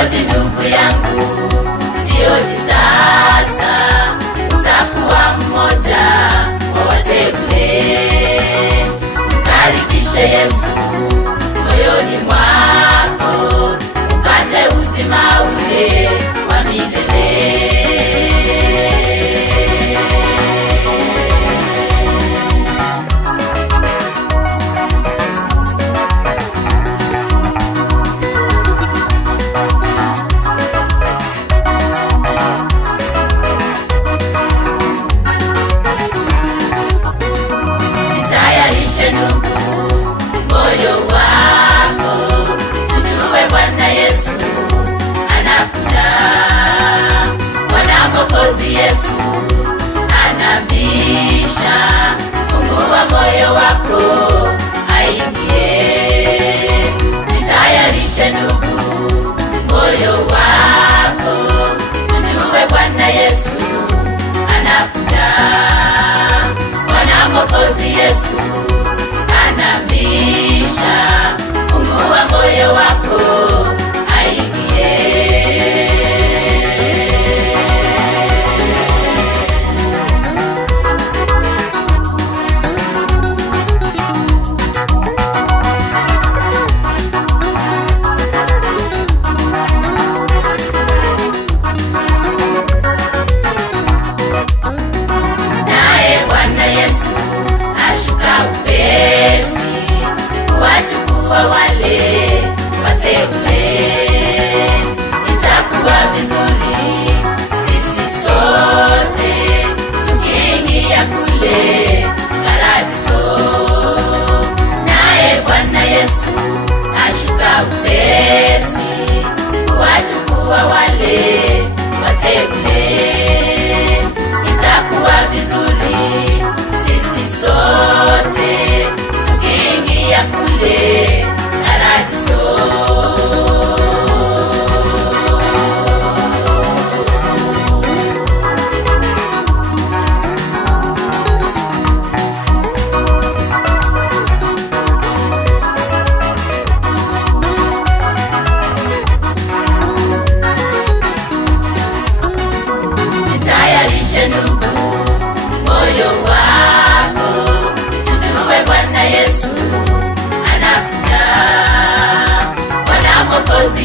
Jioni ndugu yangu, jioni sasa, utakuwa mmoja wa wateule. Mkaribishe Yesu moyoni mwako, upate uzima ule wa milele. Yesu anabisha, fungua moyo wako aingie. Jitayarishe ndugu, moyo wako, tujue Bwana Yesu anakuja. Bwana Mwokozi Yesu anabisha, fungua moyo wako aingie. Wale wateule, itakuwa vizuri sisi sote tukiingia kule paradiso. Naye Bwana Yesu ashuka upesi kuwachukua wale wateule. Itakuwa vizuri sisi sote tukiingia kule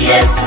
Yesu